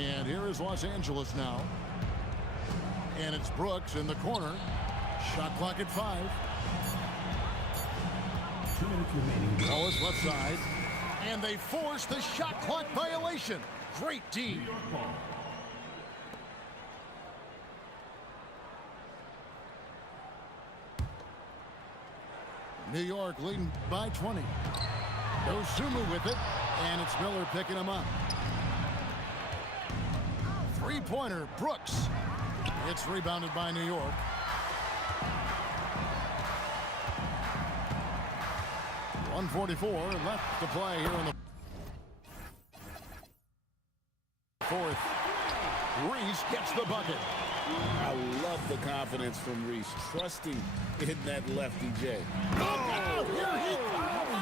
And here is Los Angeles now. And it's Brooks in the corner. Shot clock at 5. 2 minutes remaining. Ball is left side. And they force the shot clock violation. Great D. New York leading by 20. Dosunmu with it. And it's Miller picking him up. Three-pointer, Brooks. It's rebounded by New York. .144 left to play here in the fourth. Reese gets the bucket. I love the confidence from Reese, trusting in that lefty J. Oh, here he comes.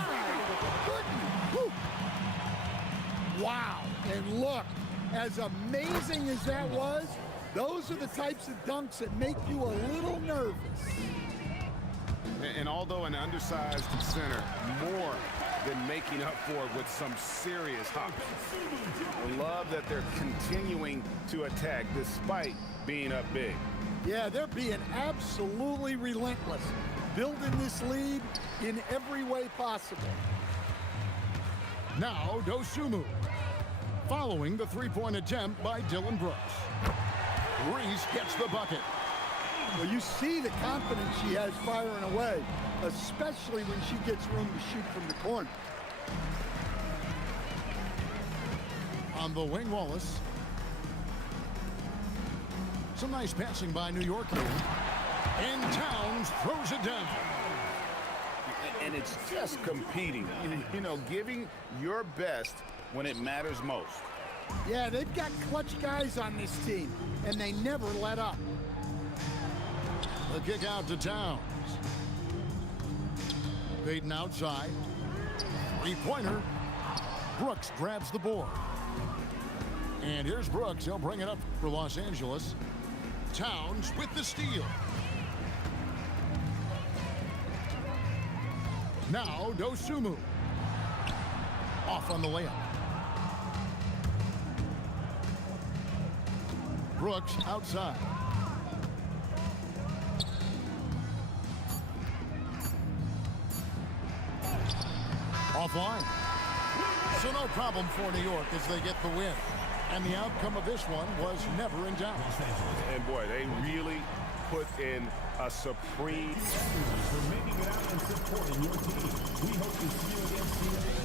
Wow. And look, as amazing as that was, those are the types of dunks that make you a little nervous. And although an undersized center, more than making up for it with some serious hops. I love that they're continuing to attack despite being up big. Yeah, they're being absolutely relentless, building this lead in every way possible. Now Dosunmu, following the three-point attempt by Dillon Brooks. Reese gets the bucket. Well, you see the confidence she has firing away, especially when she gets room to shoot from the corner. On the wing, Wallace. Some nice passing by New York here. And Towns throws it down. And it's just competing, you know, giving your best when it matters most. Yeah, they've got clutch guys on this team, and they never let up. The kick out to Towns. Payton outside. Three-pointer. Brooks grabs the board. And here's Brooks. He'll bring it up for Los Angeles. Towns with the steal. Now Dosunmu. Off on the layup. Brooks outside. Offline. So no problem for New York as they get the win. And the outcome of this one was never in doubt. And boy, they really put in a supreme... For making it out and supporting your team. We hope to see you again soon.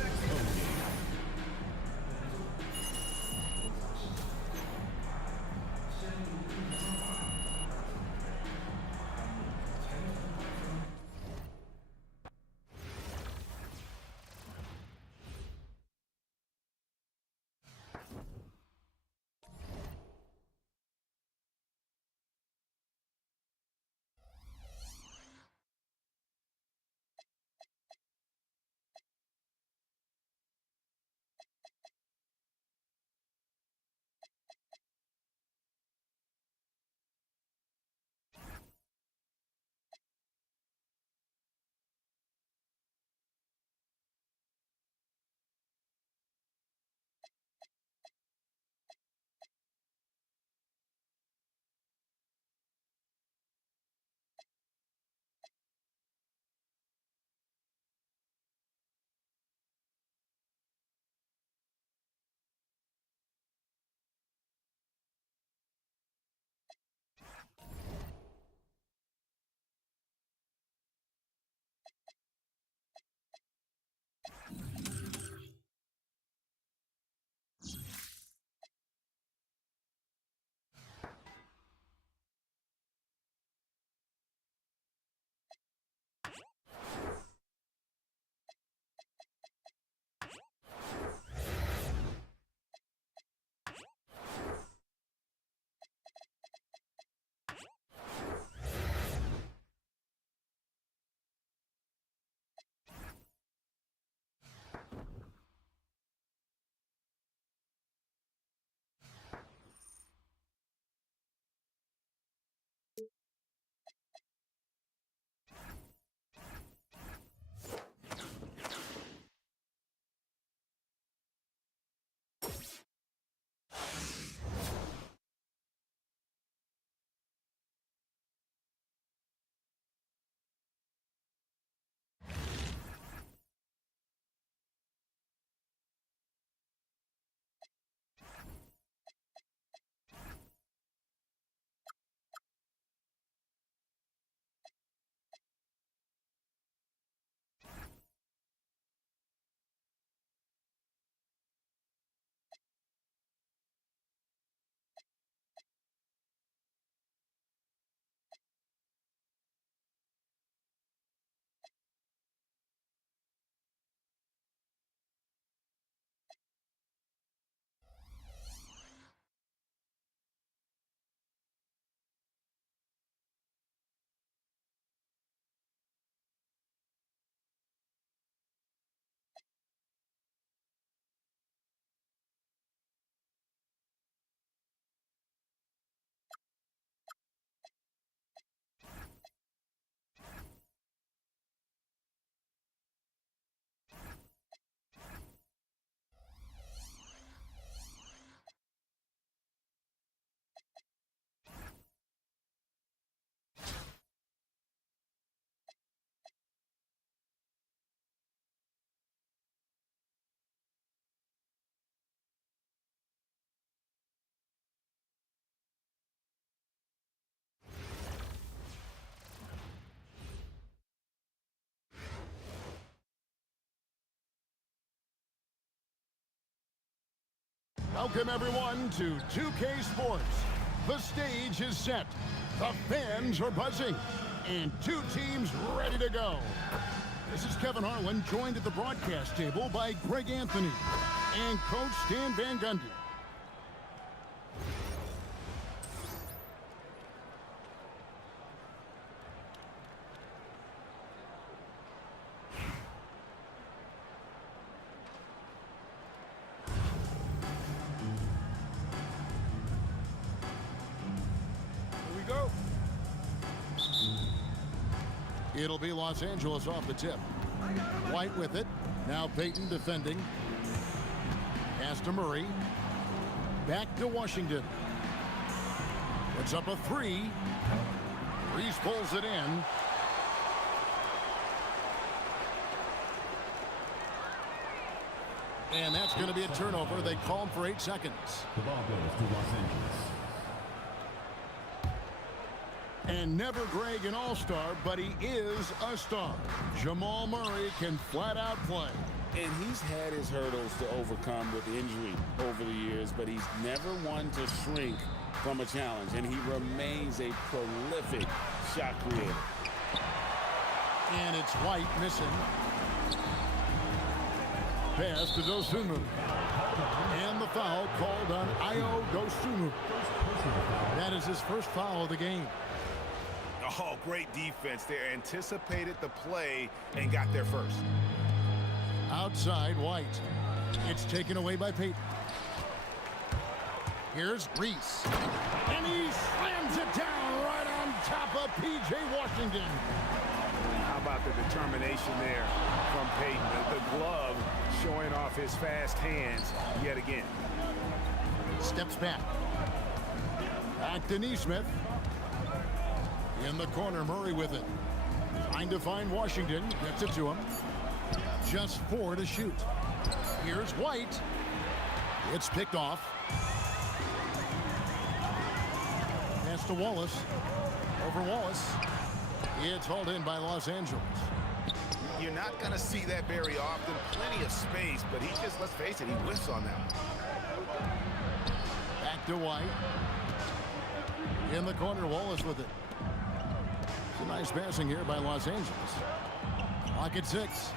Welcome, everyone, to 2K Sports. The stage is set. The fans are buzzing. And two teams ready to go. This is Kevin Harlan, joined at the broadcast table by Greg Anthony and Coach Stan Van Gundy. It'll be Los Angeles off the tip. White with it. Now Payton defending. Pass to Murray. Back to Washington. It's up a three. Reese pulls it in. And that's going to be a turnover. They call him for 8 seconds. The ball goes to Los Angeles. And never Greg an all-star, but he is a star. Jamal Murray can flat out play. And he's had his hurdles to overcome with injury over the years, but he's never one to shrink from a challenge, and he remains a prolific shot creator. And it's White missing. Pass to Dosunmu. And the foul called on Ayo Dosunmu. That is his first foul of the game. Oh, great defense there. Anticipated the play and got there first. Outside, White. It's taken away by Payton. Here's Reese. And he slams it down right on top of P.J. Washington. How about the determination there from Payton? The glove showing off his fast hands yet again. Steps back. Back to Nesmith. In the corner, Murray with it. Trying to find Washington. Gets it to him. Just 4 to shoot. Here's White. It's picked off. Pass to Wallace. Over Wallace. It's hauled in by Los Angeles. You're not going to see that very often. Plenty of space, but he just, let's face it, he whiffs on that. Back to White. In the corner, Wallace with it. It's a nice passing here by Los Angeles. Clock at 6.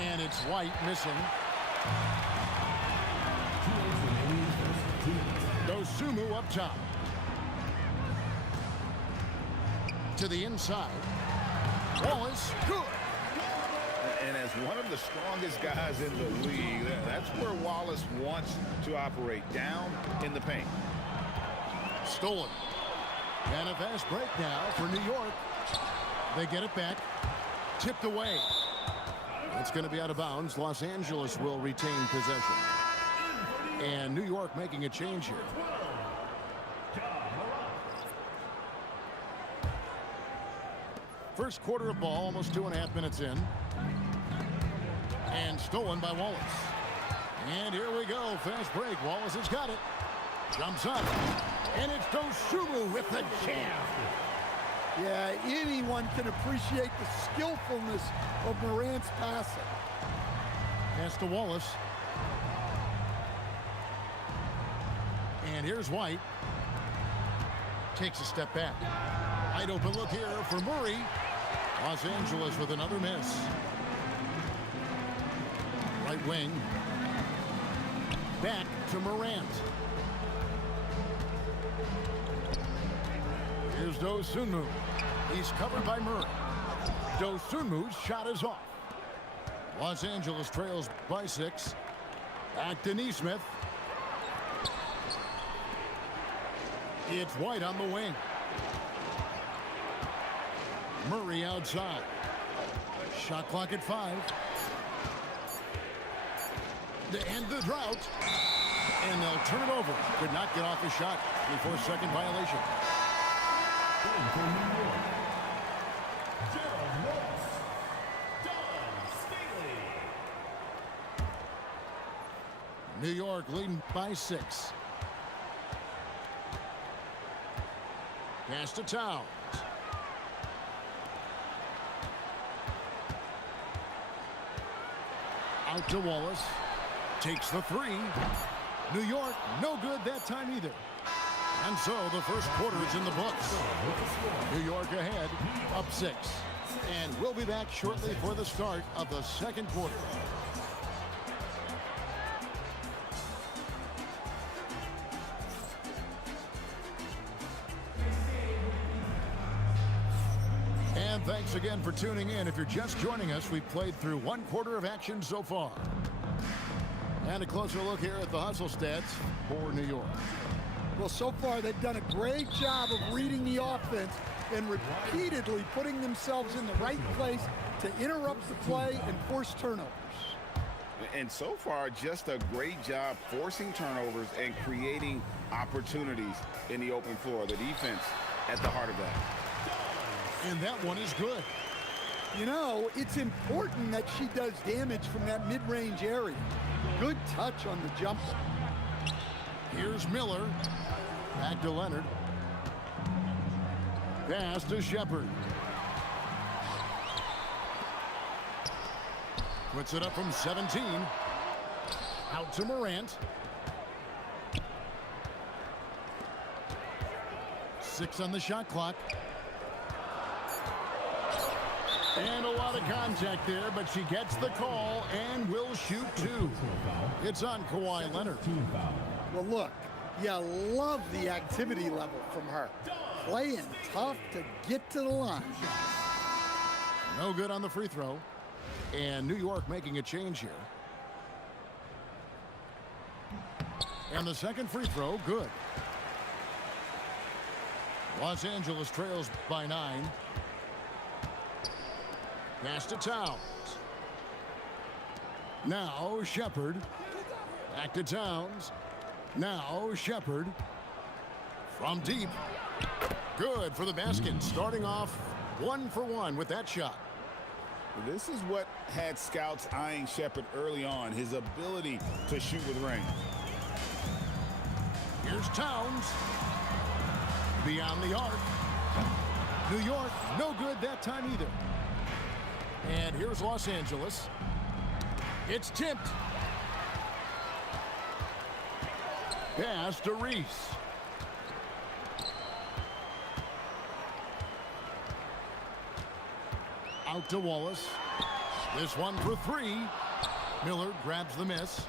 And it's White missing. Dosunmu up top. To the inside. Wallace, good. And as one of the strongest guys in the league, that's where Wallace wants to operate, down in the paint. Stolen. And a fast break now for New York. They get it back. Tipped away. It's going to be out of bounds. Los Angeles will retain possession. And New York making a change here. First quarter of ball, almost 2.5 minutes in. And stolen by Wallace. And here we go. Fast break. Wallace has got it. Jumps up. And it's Dosunmu with the jam. Yeah, anyone can appreciate the skillfulness of Morant's passing. Pass to Wallace. And here's White. Takes a step back. Wide open look here for Murray. Los Angeles with another miss. Right wing. Back to Morant. Here's Dosunmu. He's covered by Murray. Dosunmu's shot is off. Los Angeles trails by 6. Back to Nesmith. It's White on the wing. Murray outside. Shot clock at 5. To end the drought. And they'll turn it over. Could not get off the shot before second violation. For New York, Gerald Wallace, Don Staley. New York leading by 6. Pass to Towns. Out to Wallace. Takes the 3. New York, no good that time either. And so the first quarter is in the books. New York ahead, up 6. And we'll be back shortly for the start of the second quarter. And thanks again for tuning in. If you're just joining us, we've played through one quarter of action so far. And a closer look here at the hustle stats for New York. Well, so far they've done a great job of reading the offense and repeatedly putting themselves in the right place to interrupt the play and force turnovers. And so far, just a great job forcing turnovers and creating opportunities in the open floor. The defense at the heart of that. And that one is good. You know, it's important that she does damage from that mid-range area. Good touch on the jumper. Here's Miller. Back to Leonard. Pass to Shepard. Puts it up from 17. Out to Morant. 6 on the shot clock. And a lot of contact there, but she gets the call and will shoot 2. It's on Kawhi Leonard. Well, look, you love the activity level from her. Playing tough to get to the line. No good on the free throw. And New York making a change here. And the second free throw, good. Los Angeles trails by 9. Pass to Towns. Now Shepard. Back to Towns. Now Shepard. From deep. Good for the basket. Starting off 1 for 1 with that shot. This is what had scouts eyeing Shepard early on, his ability to shoot with range. Here's Towns. Beyond the arc. New York, no good that time either. And here's Los Angeles. It's tipped. Pass to Reese. Out to Wallace. This one for 3. Miller grabs the miss.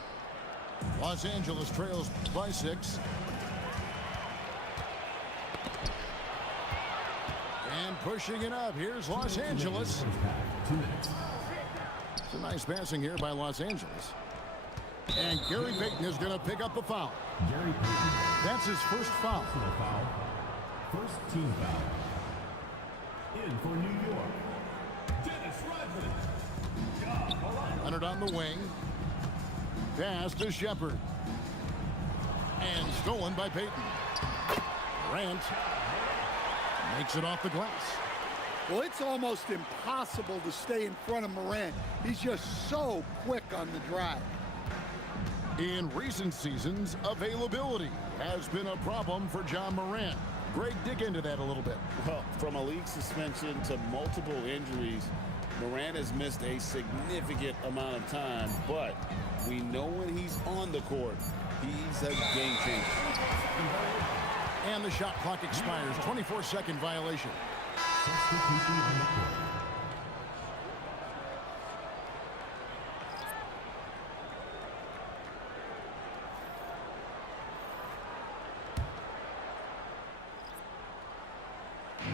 Los Angeles trails by 6. And pushing it up. Here's Los Angeles. It's a nice passing here by Los Angeles. And Gary Payton is going to pick up the foul. Gary Payton. That's his first foul. First team foul. In for New York, Dennis Rodman. Leonard on the wing. Pass to Shepard. And stolen by Payton. Grant makes it off the glass. Well, it's almost impossible to stay in front of Morant. He's just so quick on the drive. In recent seasons, availability has been a problem for John Morant. Greg, dig into that a little bit. Well, from a league suspension to multiple injuries, Morant has missed a significant amount of time, but we know when he's on the court, he's a game changer. And the shot clock expires. 24-second violation. Substitution on the court.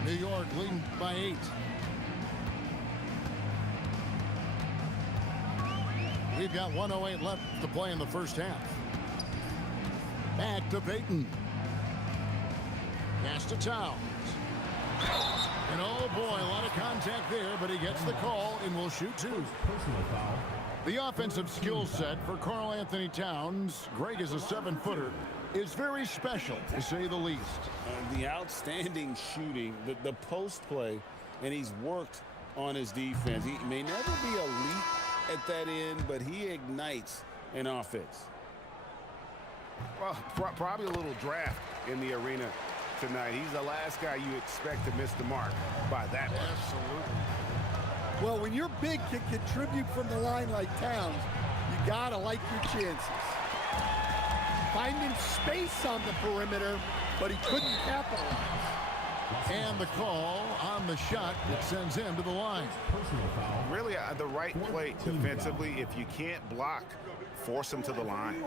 New York leading by 8. We've got 1:08 left to play in the first half. Back to Payton. Pass to Towns. And oh boy, a lot of contact there, but he gets the call and will shoot 2. Personal foul. The offensive skill set for Karl Anthony Towns, Greg is a 7-footer, is very special, to say the least. The outstanding shooting, the post play, and he's worked on his defense. He may never be elite at that end, but he ignites an offense. Well, probably a little draft in the arena tonight. He's the last guy you expect to miss the mark by that much. Absolutely. Well, when your big can contribute from the line like Towns, you gotta like your chances. finding space on the perimeter, but he couldn't capitalize. And the call on the shot that sends him to the line. Really, the right play defensively. If you can't block, force him to the line.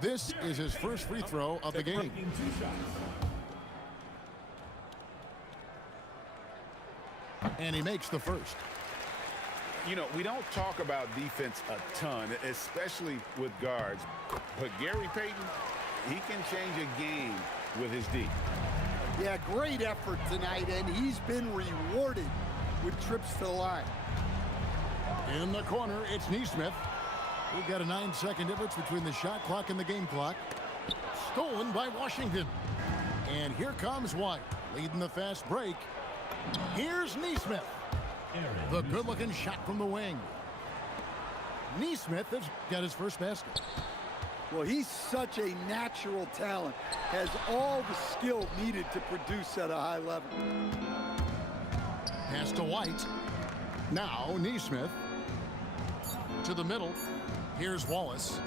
This is his first free throw of the game. And he makes the first. You know, we don't talk about defense a ton, especially with guards. But Gary Payton, he can change a game with his D. Yeah, great effort tonight, and he's been rewarded with trips to the line. In the corner, it's Neesmith. We've got a 9-second difference between the shot clock and the game clock. Stolen by Washington. And here comes White, leading the fast break. Here's Neesmith. The good-looking shot from the wing. Neesmith has got his first basket. Well, he's such a natural talent, has all the skill needed to produce at a high level. Pass to White. Now Neesmith. To the middle. Here's Wallace.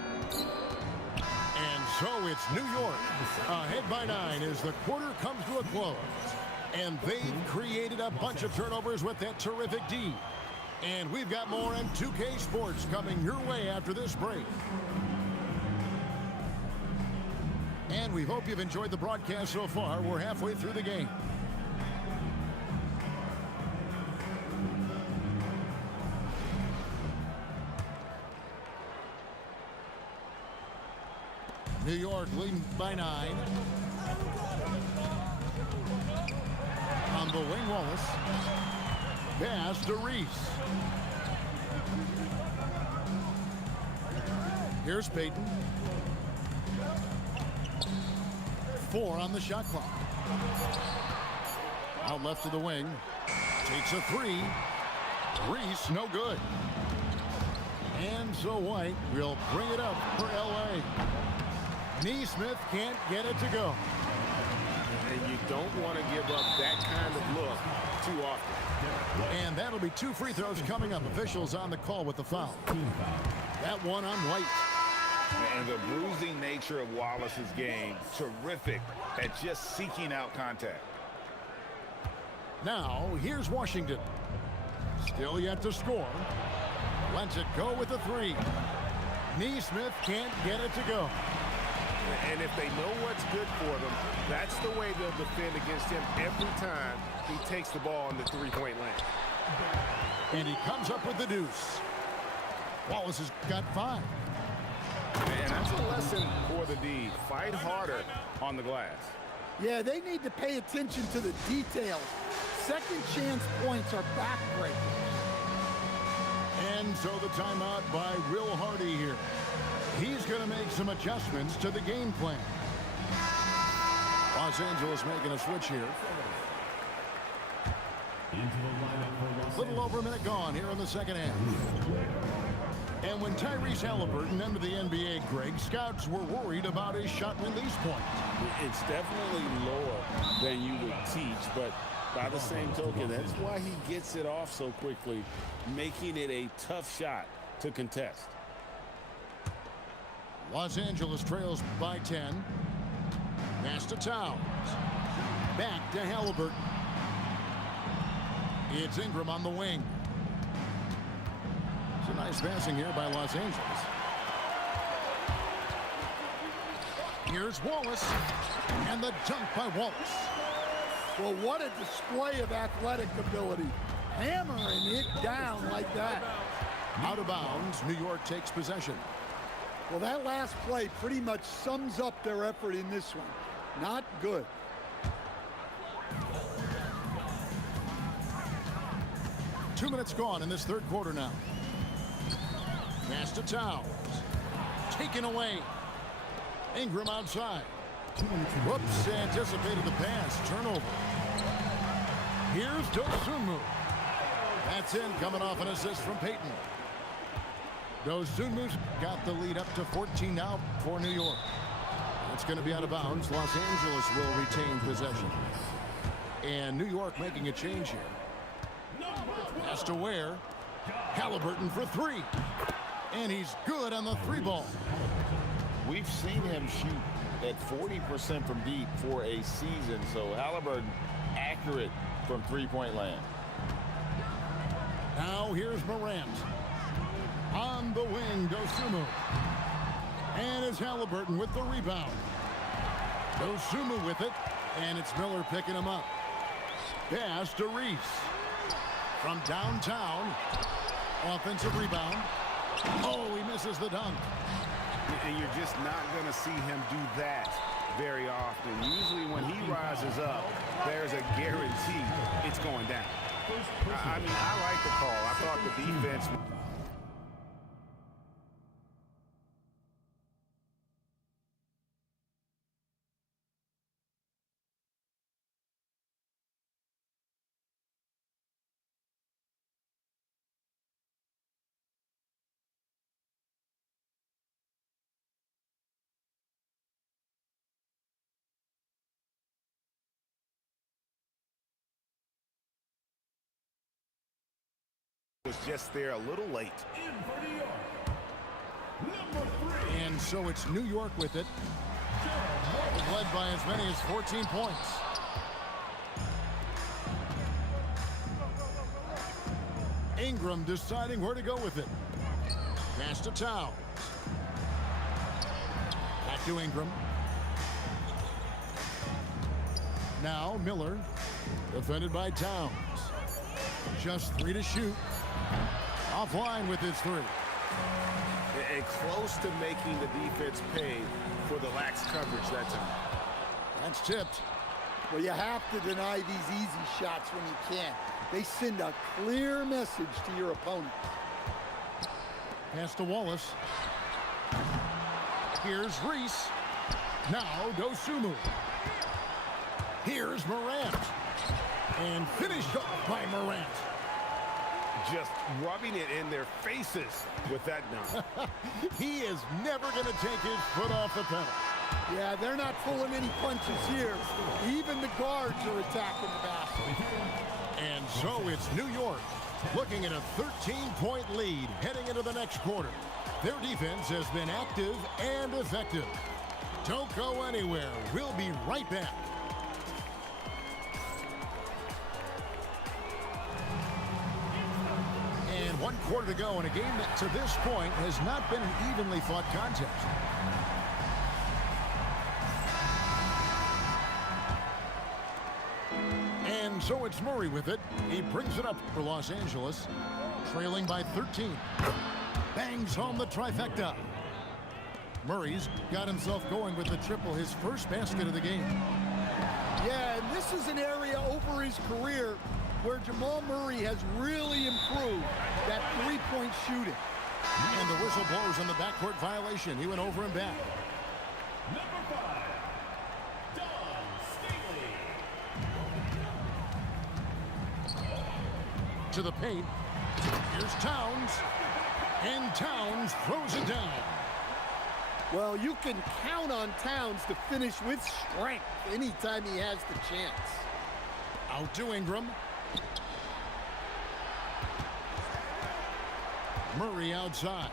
And so it's New York ahead by 9 as the quarter comes to a close. And they've created a bunch of turnovers with that terrific D. And we've got more M2K Sports coming your way after this break. And we hope you've enjoyed the broadcast so far. We're halfway through the game. New York leading by 9. On the wing, Wallace. Pass to Reese. Here's Payton. 4 on the shot clock. Out left to the wing. Takes a 3. Reese, no good. And so White will bring it up for L.A. Neesmith can't get it to go. And you don't want to give up that kind of look too often. And that'll be 2 free throws coming up. Officials on the call with the foul. That one on White. And the bruising nature of Wallace's game, terrific at just seeking out contact. Now, here's Washington. Still yet to score. Lets it go with the 3. Neesmith can't get it to go. And if they know what's good for them, that's the way they'll defend against him every time he takes the ball in the three-point lane. And he comes up with the deuce. Wallace has got 5. And that's a lesson for the D. Fight harder on the glass. Yeah, they need to pay attention to the details. Second chance points are backbreakers. And so the timeout by Will Hardy here. He's going to make some adjustments to the game plan. Los Angeles making a switch here. A little over a minute gone here in the second half. And when Tyrese Halliburton entered the NBA, Greg, scouts were worried about his shot release point. It's definitely lower than you would teach, but by the same token, that's why he gets it off so quickly, making it a tough shot to contest. Los Angeles trails by 10. Pass to Towns. Back to Halliburton. It's Ingram on the wing. It's a nice passing here by Los Angeles. Here's Wallace. And the dunk by Wallace. Well, what a display of athletic ability. Hammering it down like that. Out of bounds, New York takes possession. Well, that last play pretty much sums up their effort in this one. Not good. Two minutes gone in this third quarter now. Pass to Towns. Taken away. Ingram outside. Whoops, anticipated the pass. Turnover. Here's Dosunmu. That's in, coming off an assist from Payton. Dosunmu's got the lead up to 14 now for New York. That's going to be out of bounds. Los Angeles will retain possession. And New York making a change here. Pass to Ware. Halliburton for 3. And he's good on the 3 ball. we've seen him shoot at 40% from deep for a season. So Halliburton accurate from three-point land. Now here's Morant. On the wing, Dosunmu. And it's Halliburton with the rebound. Dosunmu with it, and it's Miller picking him up. Pass to Reese. From downtown, offensive rebound. Oh, he misses the dunk. And you're just not going to see him do that very often. Usually when he rises up, there's a guarantee it's going down. I mean, I like the call. I thought the defense... was just there a little late. In for New York, number 3. And so it's New York with it. Led by as many as 14 points. Ingram deciding where to go with it. Pass to Towns. Back to Ingram. Now Miller, defended by Towns. Just 3 to shoot. Offline with his 3. And close to making the defense pay for the lax coverage that time. That's tipped. Well, you have to deny these easy shots when you can. They send a clear message to your opponent. Pass to Wallace. Here's Reese. Now Dosunmu. Here's Morant. And finished off by Morant. Just rubbing it in their faces with that dunk. He is never going to take his foot off the pedal. Yeah, they're not pulling any punches here. Even the guards are attacking the basket. And so it's New York looking at a 13-point lead heading into the next quarter. Their defense has been active and effective. Don't go anywhere. We'll be right back. And 1 quarter to go in a game that to this point has not been an evenly fought contest. And so it's Murray with it. He brings it up for Los Angeles, trailing by 13. Bangs home the trifecta. Murray's got himself going with the triple, his first basket of the game. Yeah, and this is an area over his career where Jamal Murray has really improved that three-point shooting. And the whistle blows on the backcourt violation. He went over and back. Number 5, Don Staley. To the paint. Here's Towns. And Towns throws it down. Well, you can count on Towns to finish with strength anytime he has the chance. Out to Ingram. Murray outside.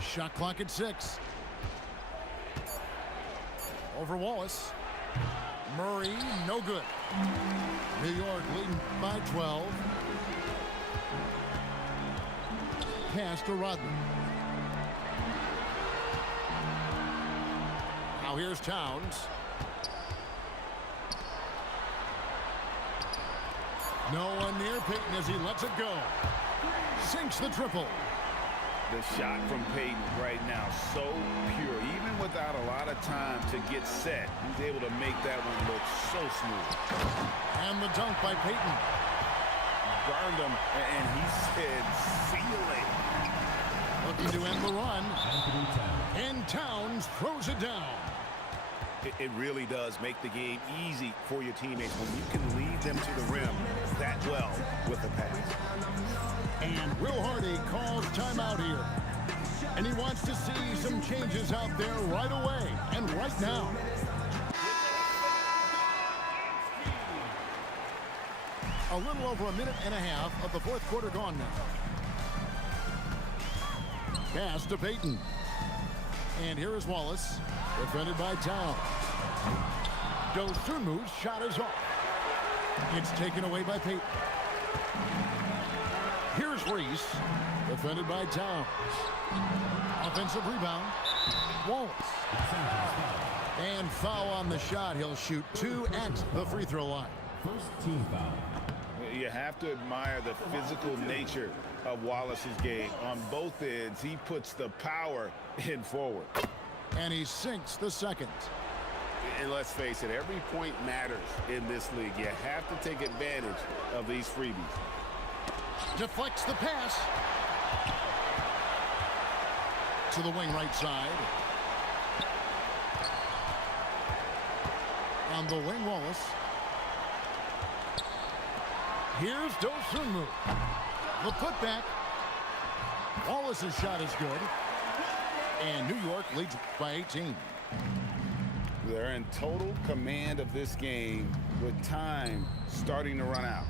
Shot clock at 6. Over Wallace. Murray, no good. New York leading by 12. Pass to Rodman. Now here's Towns. No one near Payton as he lets it go. Sinks the triple. The shot from Payton right now, so pure. Even without a lot of time to get set, he's able to make that one look so smooth. And the dunk by Payton. Burned him, and he said, see you later. Looking to end the run. And Towns throws it down. It really does make the game easy for your teammates when you can lead them to the rim that well with the pass. And Will Hardy calls timeout here. And he wants to see some changes out there right away and right now. A little over a minute and a half of the fourth quarter gone now. Pass to Payton. And here is Wallace, defended by Towns. Dosunmu's shot is off. It's taken away by Payton. Here's Reese, defended by Towns. Offensive rebound, Wallace. And foul on the shot. He'll shoot 2 at the free throw line. First team foul. You have to admire the physical nature of Wallace's game. On both ends, he puts the power in forward. And he sinks the second. And let's face it, every point matters in this league. You have to take advantage of these freebies. Deflects the pass. To the wing right side. On the wing, Wallace. Here's Dosunmu. The putback. Wallace's shot is good. And New York leads by 18. They're in total command of this game with time starting to run out.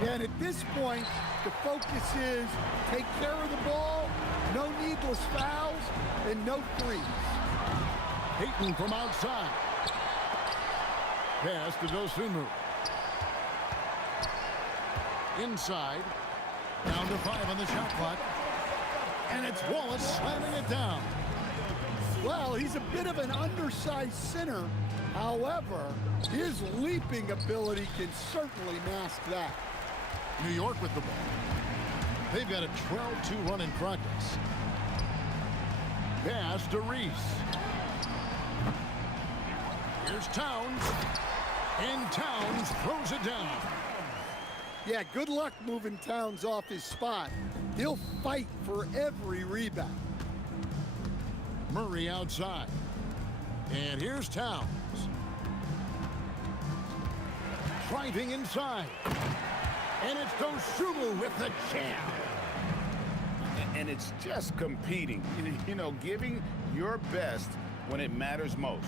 And at this point, the focus is take care of the ball, no needless fouls, and no threes. Payton from outside. Pass to Dosunmu. Inside. Down to 5 on the shot clock. And it's Wallace slamming it down. Well, he's a bit of an undersized center. However, his leaping ability can certainly mask that. New York with the ball. They've got a 12-2 run in progress. Pass to Reese. Here's Towns. And Towns throws it down. Yeah, good luck moving Towns off his spot. He'll fight for every rebound. Murray outside. And here's Towns. Driving inside. And it's Dosunmu with the jam. And it's just competing, you know, giving your best when it matters most.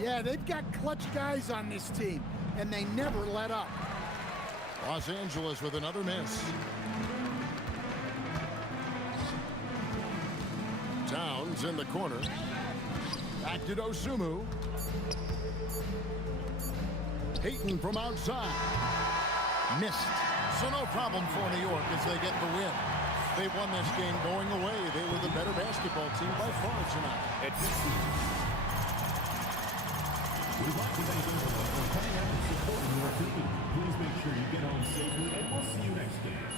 Yeah, they've got clutch guys on this team, and they never let up. Los Angeles with another miss. Towns in the corner. Back to Dosunmu. Payton from outside. Missed. So no problem for New York as they get the win. They won this game going away. They were the better basketball team by far tonight. We'd like to thank everyone for coming out and supporting your team. Please make sure you get home safely, and we'll see you next game.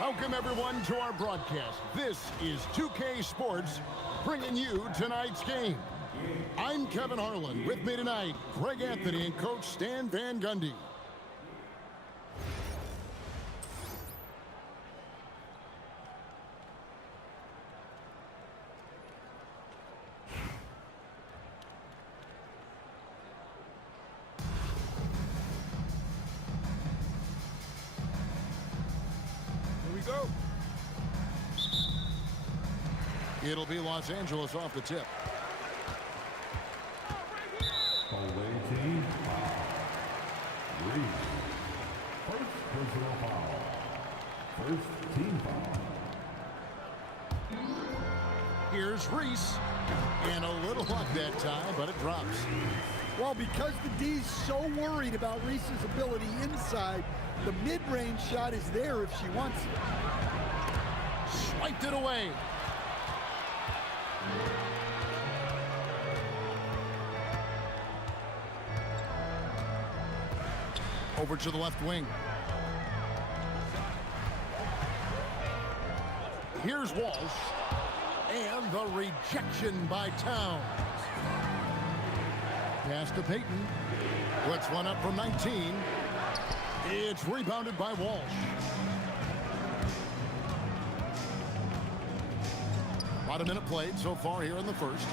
Welcome, everyone, to our broadcast. This is 2K Sports, bringing you tonight's game. I'm Kevin Harlan. With me tonight, Greg Anthony and Coach Stan Van Gundy. It'll be Los Angeles off the tip. Away team foul. Reese. First personal foul. First team foul. Here's Reese. And a little luck that time, but it drops. Well, because the D's so worried about Reese's ability inside, the mid-range shot is there if she wants it. Swiped it away. Over to the left wing. Here's Walsh. And the rejection by Towns. Pass to Payton. Puts one up from 19. It's rebounded by Walsh. About a minute played so far here in the first.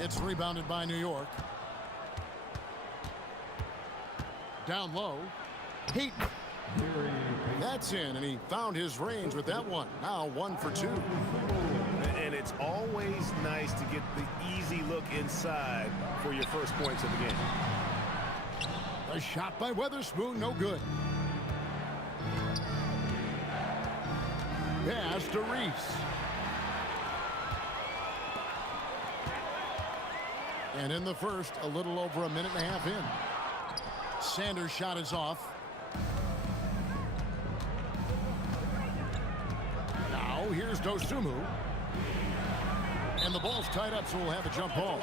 It's rebounded by New York. Down low. Payton. That's in, and he found his range with that one. Now 1 for 2. And it's always nice to get the easy look inside for your first points of the game. A shot by Weatherspoon, no good. Pass to Reese. And in the first, a little over a minute and a half in. Sanders' shot is off. Now here's Dosunmu. And the ball's tied up, so we'll have a jump ball.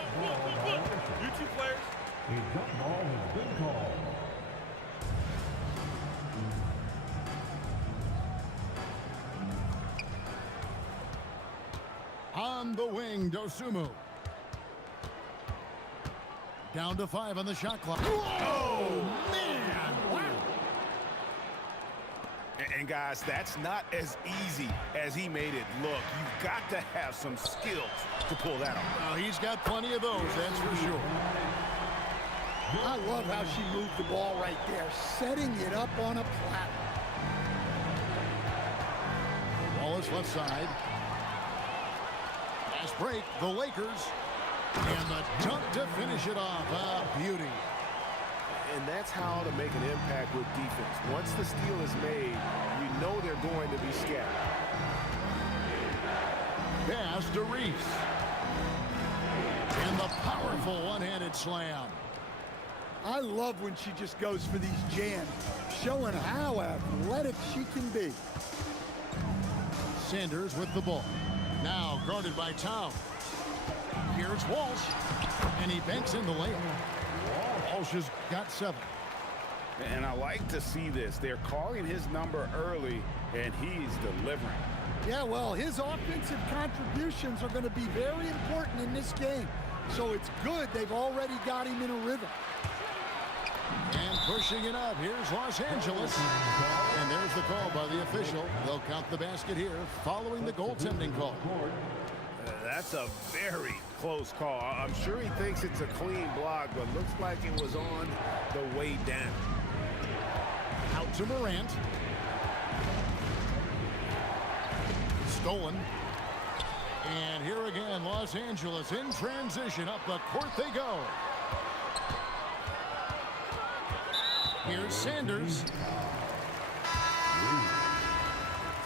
You two players. A jump ball has been called. On the wing, Dosunmu. Down to 5 on the shot clock. Oh, man! Wow. And guys, that's not as easy as he made it look. You've got to have some skills to pull that off. Well, he's got plenty of those, that's for sure. I love how she moved the ball right there, setting it up on a platter. Wallace left side. Fast break, the Lakers. And the dunk to finish it off. Ah, beauty. And that's how to make an impact with defense. Once the steal is made, you know they're going to be scattered. Pass to Reese. And the powerful one-handed slam. I love when she just goes for these jams, showing how athletic she can be. Sanders with the ball. Now guarded by Towns. Here's Walsh. And he banks in the layup. Walsh has got 7. And I like to see this. They're calling his number early, and he's delivering. Yeah, well, his offensive contributions are going to be very important in this game. So it's good they've already got him in a rhythm. And pushing it up, here's Los Angeles. And there's the call by the official. They'll count the basket here following the goaltending call. That's a very close call. I'm sure he thinks it's a clean block, but looks like it was on the way down. Out to Morant. Stolen. And here again, Los Angeles in transition. Up the court they go. Here's Sanders.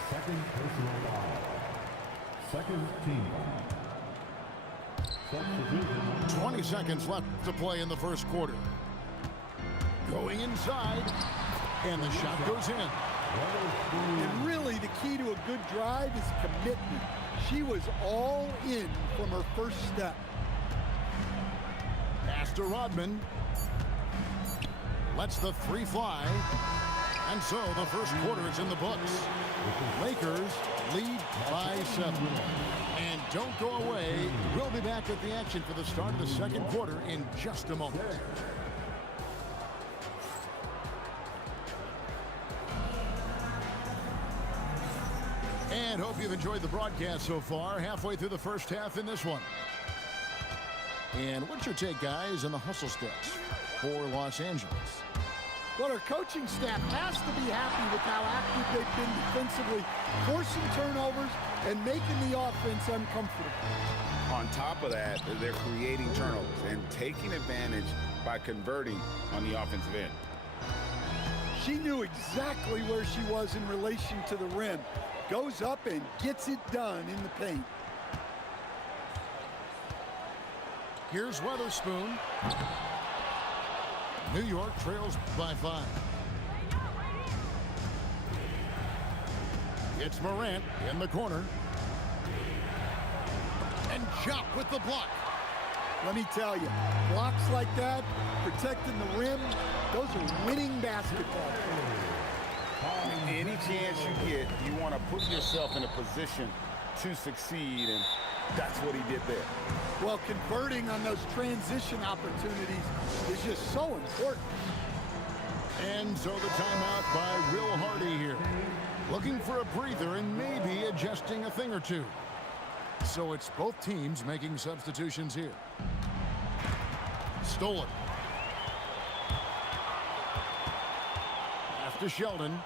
Second personal foul. Second team foul. 20 seconds left to play in the first quarter. Going inside. And the shot goes in. And really, the key to a good drive is commitment. She was all in from her first step. Pass to Rodman. Lets the 3 fly. And so the first quarter is in the books. Lakers lead by 7. And don't go away. We'll be back at the action for the start of the second quarter in just a moment. And hope you've enjoyed the broadcast so far. Halfway through the first half in this one. And what's your take, guys, on the hustle sticks for Los Angeles? Well, our coaching staff has to be happy with how active they've been defensively, forcing turnovers and making the offense uncomfortable. On top of that, they're creating turnovers and taking advantage by converting on the offensive end. She knew exactly where she was in relation to the rim. Goes up and gets it done in the paint. Here's Weatherspoon. New York trails by 5. It's Morant in the corner. And Jump with the block. Let me tell you, blocks like that, protecting the rim, those are winning basketball. Any chance you get, you want to put yourself in a position to succeed, and that's what he did there. Well, converting on those transition opportunities is just so important. And so the timeout by Will Hardy here. Looking for a breather and maybe adjusting a thing or two. So it's both teams making substitutions here. Stolen. After Sheldon.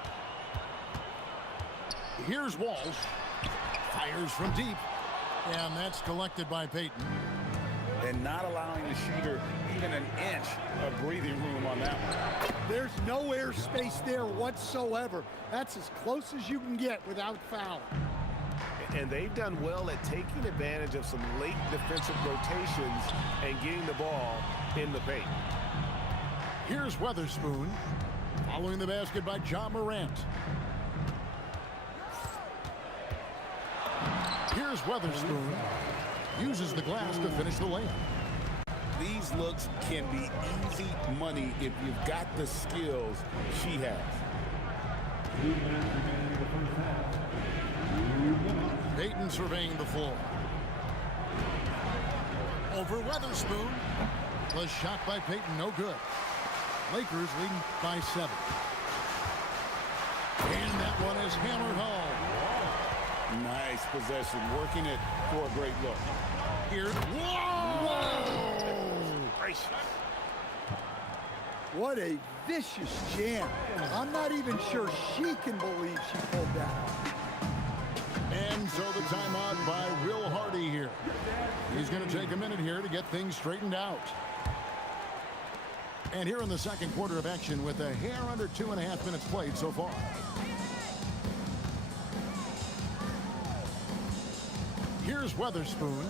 Here's Walsh. Fires from deep. And that's collected by Payton. And not allowing the shooter even an inch of breathing room on that one. There's no airspace there whatsoever. That's as close as you can get without foul. And they've done well at taking advantage of some late defensive rotations and getting the ball in the paint. Here's Weatherspoon. Following the basket by John Morant. Here's Weatherspoon. Uses the glass to finish the layup. These looks can be easy money if you've got the skills she has. Payton surveying the floor. Over Weatherspoon. The shot by Payton, no good. Lakers leading by 7. And that one is hammered home. Nice possession, working it for a great look. Here. Whoa! Gracious. What a vicious jam. I'm not even sure she can believe she pulled that off. And so the timeout by Will Hardy here. He's going to take a minute here to get things straightened out. And here in the second quarter of action with a hair under 2.5 minutes played so far. Here's Weatherspoon.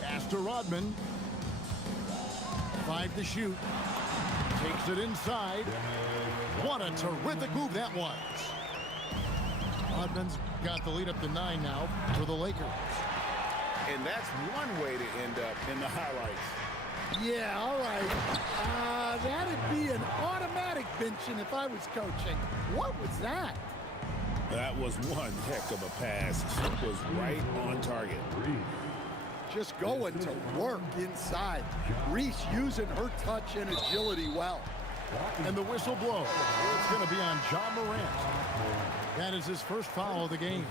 Pass to Rodman. 5 to shoot. Takes it inside. What a terrific move that was. Rodman's got the lead up to 9 now for the Lakers. And that's one way to end up in the highlights. Yeah, all right. That'd be an automatic benching if I was coaching. What was that? That was one heck of a pass. It was right on target. Just going to work inside. Reese using her touch and agility well. And the whistle blows. It's going to be on John Morant. That is his first foul of the game.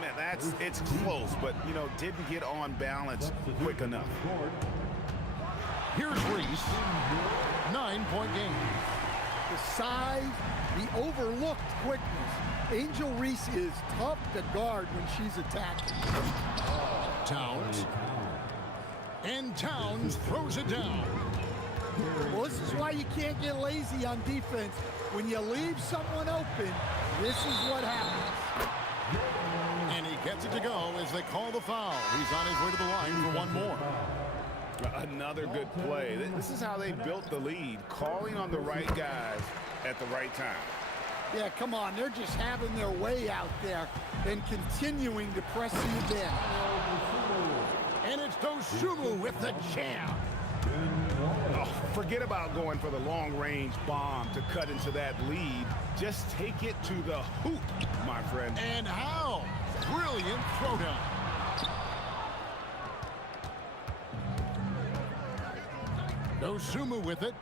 Man, it's close, but, you know, didn't get on balance quick enough. Here's Reese. 9-point game. The size, the overlooked quickness. Angel Reese is tough to guard when she's attacking. Towns. And Towns throws it down. Well, this is why you can't get lazy on defense. When you leave someone open, this is what happens. And he gets it to go as they call the foul. He's on his way to the line for one more. Another good play. This is how they built the lead, calling on the right guys at the right time. Yeah, come on. They're just having their way out there and continuing to press you down. And it's Dosunmu with the jam. Oh, Forget about going for the long-range bomb to cut into that lead. Just take it to the hoop, my friend. And how? Brilliant throwdown. Dosunmu with it.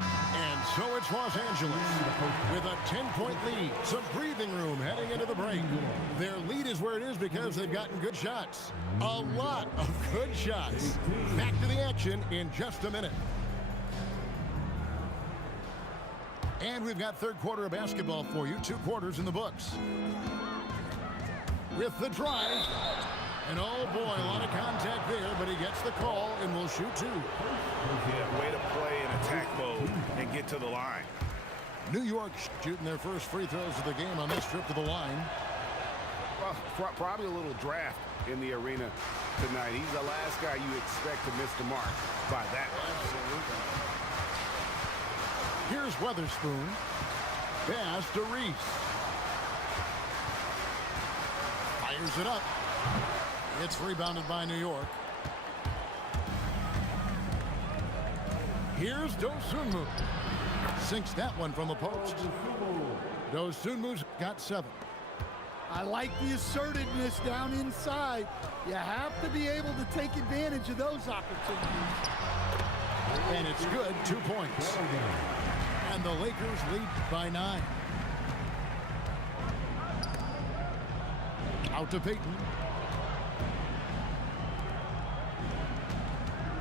And so it's Los Angeles with a 10-point lead. Some breathing room heading into the break. Their lead is where it is because they've gotten good shots. A lot of good shots. Back to the action in just a minute. And we've got third quarter of basketball for you. 2 quarters in the books. With the drive. And oh boy, a lot of contact there, but he gets the call and will shoot 2. Yeah, way to play in attack mode and get to the line. New York shooting their first free throws of the game on this trip to the line. Well, probably a little draft in the arena tonight. He's the last guy you expect to miss the mark by that. Here's Weatherspoon. Pass to Reese. Fires it up. It's rebounded by New York. Here's Dosunmu. Sinks that one from the post. Dosunmu's got 7. I like the assertiveness down inside. You have to be able to take advantage of those opportunities. And it's good, 2 points. And the Lakers lead by 9. Out to Payton.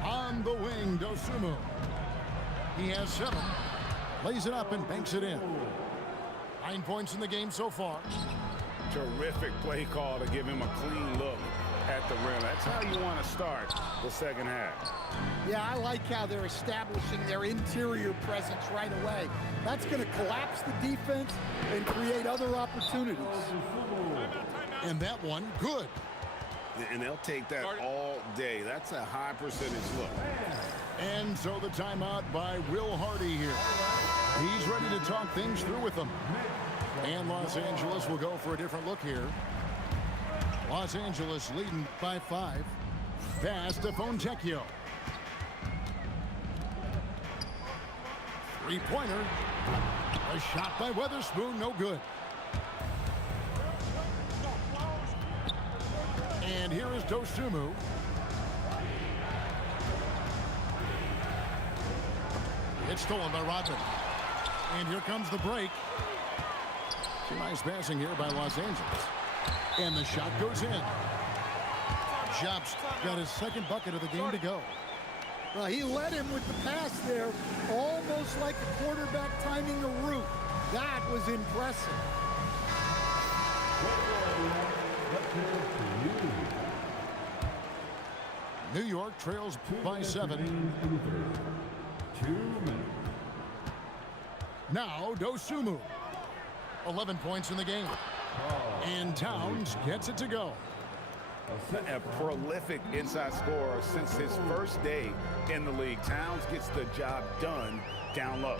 On the wing, Dosunmu. He has 7. Lays it up and banks it in. 9 points in the game so far. Terrific play call to give him a clean look at the rim. That's how you want to start the second half. Yeah, I like how they're establishing their interior presence right away. That's going to collapse the defense and create other opportunities. And that one, good. And they'll take that all day. That's a high percentage look. And so the timeout by Will Hardy here. He's ready to talk things through with them. And Los Angeles will go for a different look here. Los Angeles leading by 5. Pass to Fontecchio. 3-pointer. A shot by Weatherspoon, no good. And here is Dosunmu. It's stolen by Rodman. And here comes the break. Some nice passing here by Los Angeles. And the shot goes in. Jobs got his second bucket of the game to go. Well, he led him with the pass there, almost like a quarterback timing a route. That was impressive. New York trails by 7. Now Dosunmu. 11 points in the game. And Towns gets it to go. A prolific inside scorer since his first day in the league. Towns gets the job done down low.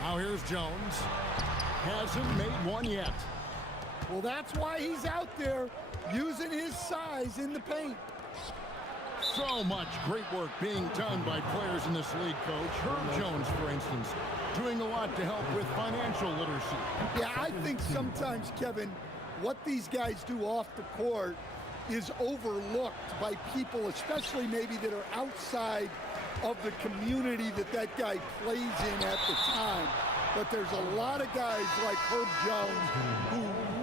Now here's Jones. Hasn't made one yet. Well, that's why he's out there using his size in the paint. So much great work being done by players in this league, Coach. Herb Jones, for instance, doing a lot to help with financial literacy. Yeah, I think sometimes, Kevin, what these guys do off the court is overlooked by people, especially maybe that are outside of the community that guy plays in at the time. But there's a lot of guys like Herb Jones who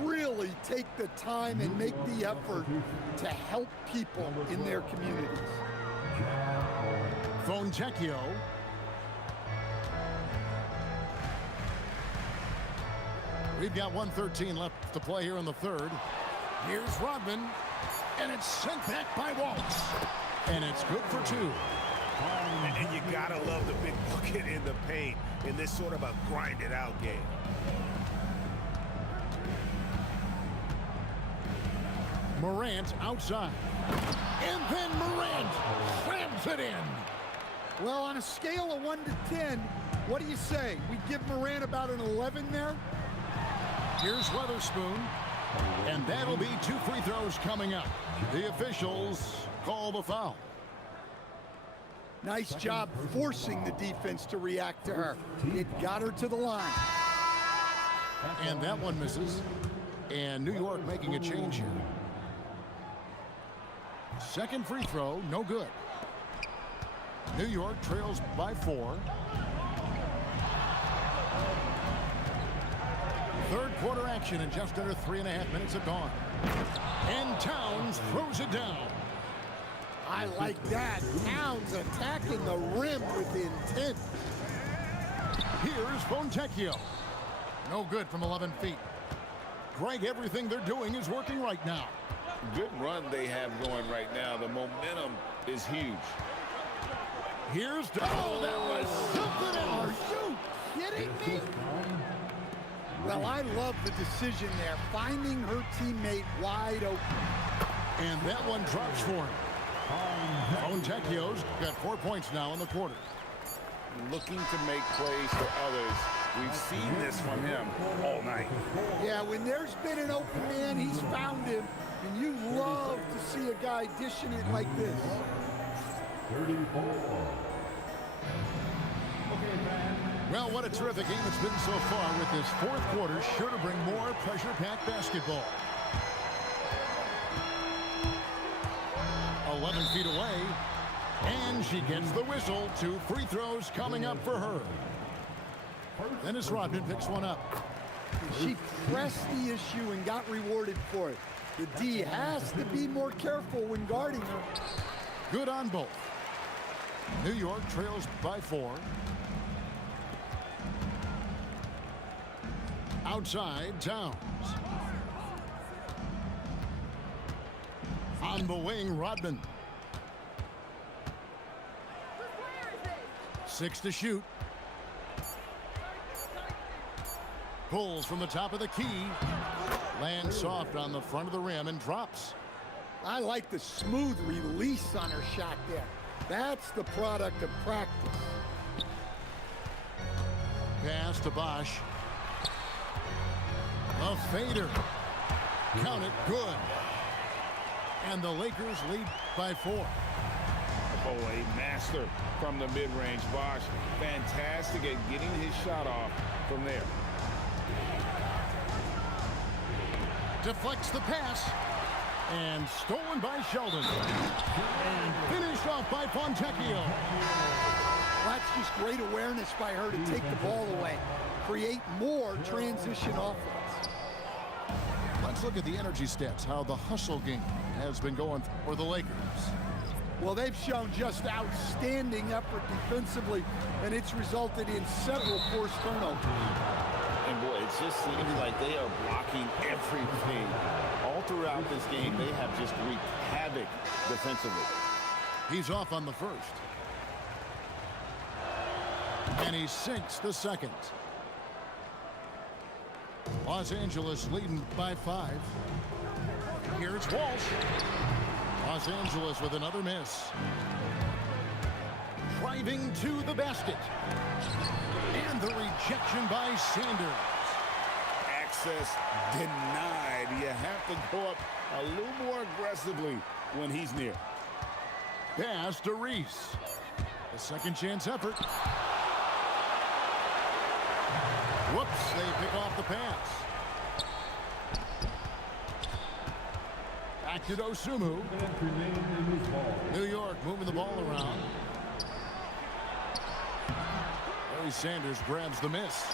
really take the time and make the effort to help people in their communities. Fontecchio. We've got 1:13 left to play here in the third. Here's Rodman, and it's sent back by Waltz. And it's good for 2. And you gotta love the big bucket in the paint in this sort of a grinded out game. Morant outside. And then Morant slams it in. Well, on a scale of 1 to 10, what do you say? We give Morant about an 11 there? Here's Weatherspoon. And that'll be 2 free throws coming up. The officials call the foul. Nice job forcing the defense to react to her. It got her to the line. And that one misses. And New York making a change here. Second free throw, no good. New York trails by 4. Third quarter action in just under 3.5 minutes have gone. And Towns throws it down. I like that. Towns attacking the rim with intent. Here's Fontecchio. No good from 11 feet. Greg, everything they're doing is working right now. Good run they have going right now. The momentum is huge. Here's oh, that was something Are else. you kidding me? Well, I love the decision there, finding her teammate wide open. And that one drops for him. Fontecchio's got 4 points now in the quarter. Looking to make plays for others. We've seen this from him all night. Yeah, when there's been an open man, he's found him. And you love to see a guy dishing it like this. 34. Well, what a terrific game it's been so far, with this fourth quarter sure to bring more pressure-packed basketball. 11 feet away, and she gets the whistle. 2 free throws coming up for her. Dennis Rodman picks one up. She pressed the issue and got rewarded for it. The D has to be more careful when guarding her. Good on both. New York trails by 4. Outside, Towns. On the wing, Rodman. 6 to shoot. Pulls from the top of the key. Lands soft on the front of the rim and drops. I like the smooth release on her shot there. That's the product of practice. Pass to Bosch. A fader. Count it, good. And the Lakers lead by 4. Oh, a master from the mid-range. Bosch, fantastic at getting his shot off from there. Deflects the pass. And stolen by Sheldon. And finished off by Fontecchio. That's just great awareness by her to take the ball away. Create more transition offense. Let's look at the energy stats, how the hustle game has been going for the Lakers. Well, they've shown just outstanding effort defensively, and it's resulted in several forced turnovers. And boy, it just seems like they are blocking everything. All throughout this game, they have just wreaked havoc defensively. He's off on the first. And he sinks the second. Los Angeles leading by 5. Here's Walsh. Los Angeles with another miss. Driving to the basket. And the rejection by Sanders. Access denied. You have to go up a little more aggressively when he's near. Pass to Reese. A second chance effort. Whoops, they pick off the pass. Back to Dosunmu. New York moving the ball around. Larry Sanders grabs the miss.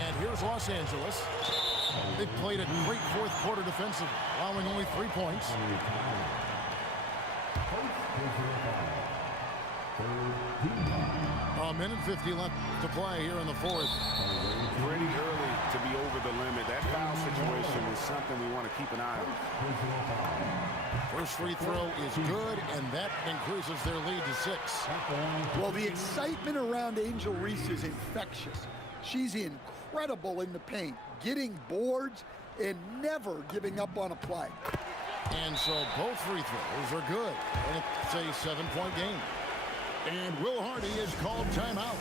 And here's Los Angeles. They've played a great fourth quarter defensively, allowing only 3 points. A minute 50 left to play here in the fourth. Pretty early to be over the limit. That foul situation is something we want to keep an eye on. First free throw is good, and that increases their lead to 6. Well, the excitement around Angel Reese is infectious. She's incredible in the paint, getting boards and never giving up on a play. And so both free throws are good, and it's a 7-point game. And Will Hardy is called timeout.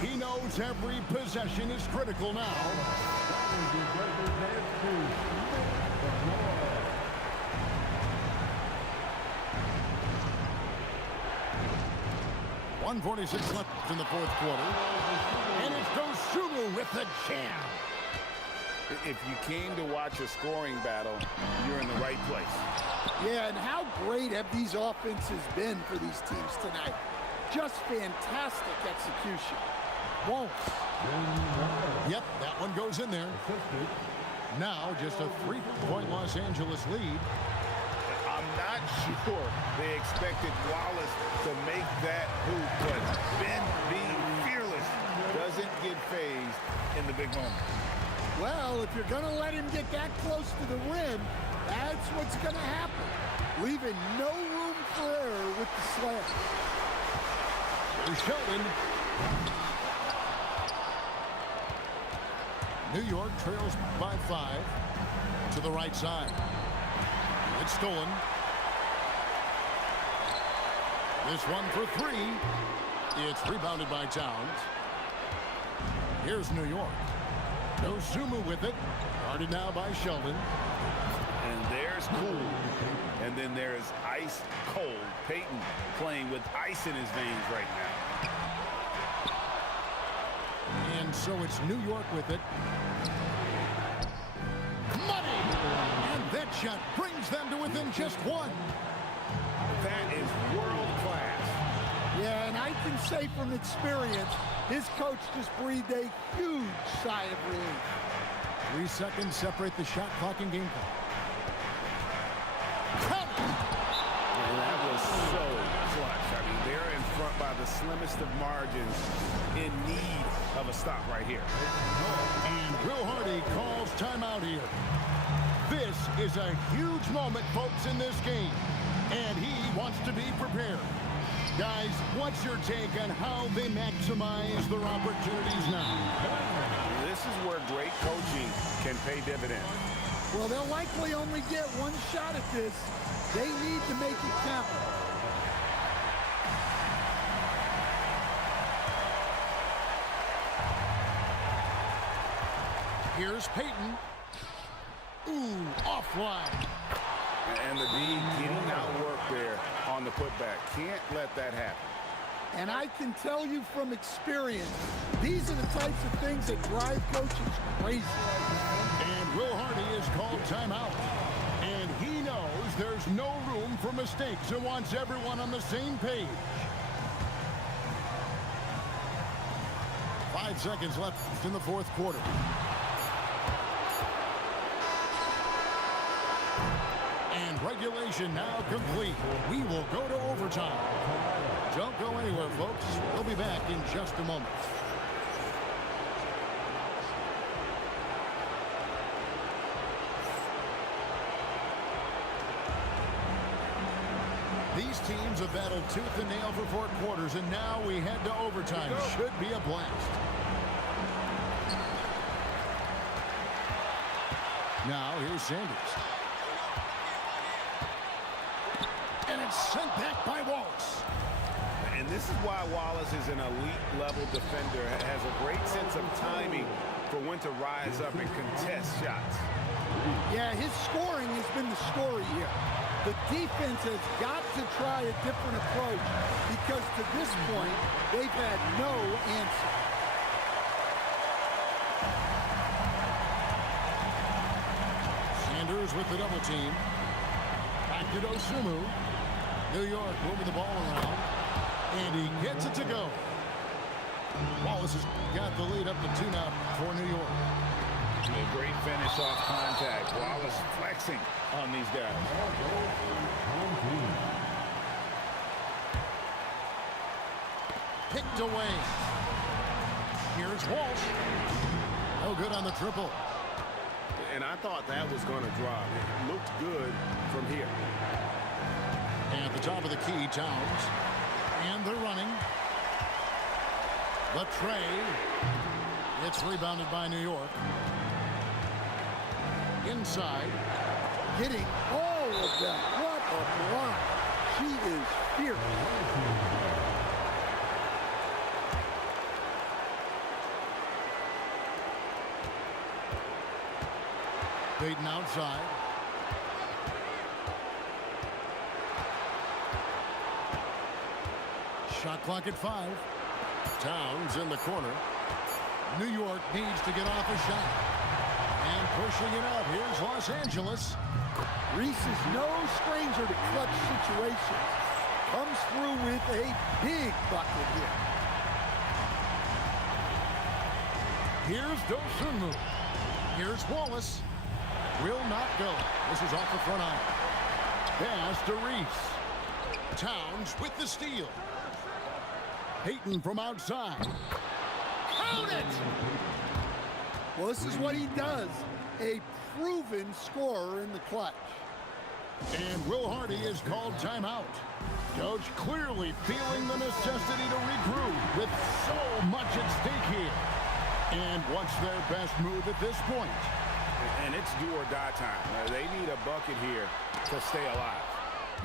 He knows every possession is critical now. 1:46 left in the fourth quarter. And it's Dosunmu with the jam. If you came to watch a scoring battle, you're in the right place. Yeah, and how great have these offenses been for these teams tonight? Just fantastic execution. Walsh. Yep, that one goes in there. Now just a 3-point Los Angeles lead. I'm not sure they expected Wallace to make that hoop, but Ben, being fearless, doesn't get phased in the big moment. Well, if you're going to let him get that close to the rim, that's what's going to happen. Leaving no room for error with the slam. Here's Sheldon. New York trails by 5 to the right side. It's stolen. This one for 3. It's rebounded by Towns. Here's New York. Dosunmu with it. Guarded now by Sheldon. And there's cool. And then there's ice cold. Payton playing with ice in his veins right now. And so it's New York with it. Money! And that shot brings them to within just 1. That is world class. Yeah, and I can say from experience, his coach just breathed a huge sigh of relief. 3 seconds separate the shot clock and game clock. And that was so clutch. I mean, they're in front by the slimmest of margins, in need of a stop right here. And Will Hardy calls timeout here. This is a huge moment, folks, in this game. And he wants to be prepared. Guys, what's your take on how they maximize their opportunities now? This is where great coaching can pay dividends. Well, they'll likely only get one shot at this. They need to make it count. Here's Payton. Ooh, offline. And the D getting out work there on the putback. Can't let that happen. And I can tell you from experience, these are the types of things that drive coaches crazy. And Will Hardy is called timeout. And he knows there's no room for mistakes and wants everyone on the same page. 5 seconds left in the fourth quarter. And regulation now complete. We will go to overtime. Don't go anywhere, folks. We'll be back in just a moment. These teams have battled tooth and nail for 4 quarters, and now we head to overtime. Should be a blast. Now, here's Sanders. And it's sent back by Wallace. And this is why Wallace is an elite-level defender, has a great sense of timing for when to rise up and contest shots. Yeah, his scoring has been the story here. The defense has got to try a different approach because to this point, they've had no answer. Sanders with the double team. Back to Dosunmu. New York moving the ball around. And he gets it to go. Wallace has got the lead up to 2 now for New York. A great finish off contact. Wallace flexing on these guys. Picked away. Here's Walsh. No good on the triple. And I thought that was going to drop. It looked good from here. And at the top of the key, Towns. And they're running. The tray. It's rebounded by New York. Inside. Getting all of that. What a block. She is fierce. Peyton outside. Shot clock at 5. Towns in the corner. New York needs to get off a shot. And pushing it out, here's Los Angeles. Reese is no stranger to clutch situations. Comes through with a big bucket here. Here's Dosunmu. Here's Wallace. Will not go. This is off the front iron. Pass to Reese. Towns with the steal. Peyton from outside. Count it! Well, this is what he does. A proven scorer in the clutch. And Will Hardy is called timeout. Coach clearly feeling the necessity to regroup with so much at stake here. And what's their best move at this point? And it's do or die time. They need a bucket here to stay alive.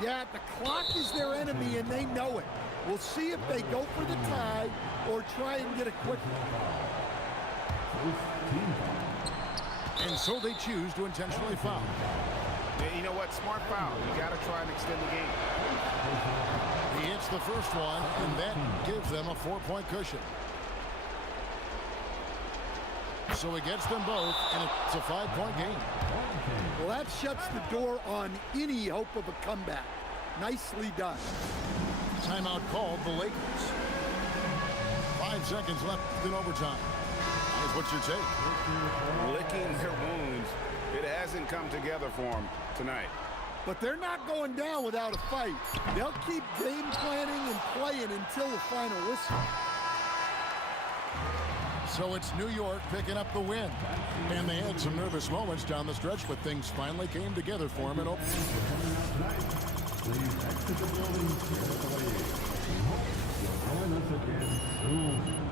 Yeah, the clock is their enemy, and they know it. We'll see if they go for the tie or try and get a quick one. And so they choose to intentionally foul. Yeah, you know what? Smart foul. You got to try and extend the game. He hits the first one, and that gives them a 4-point cushion. So he gets them both, and it's a 5-point game. Well, that shuts the door on any hope of a comeback. Nicely done. Timeout called the Lakers. 5 seconds left in overtime. Guys, what's your take? Licking their wounds. It hasn't come together for them tonight. But they're not going down without a fight. They'll keep game planning and playing until the final whistle. So it's New York picking up the win. And they had some nervous moments down the stretch, but things finally came together for them in overtime. Please exit the building carefully. We hope you'll join us again soon.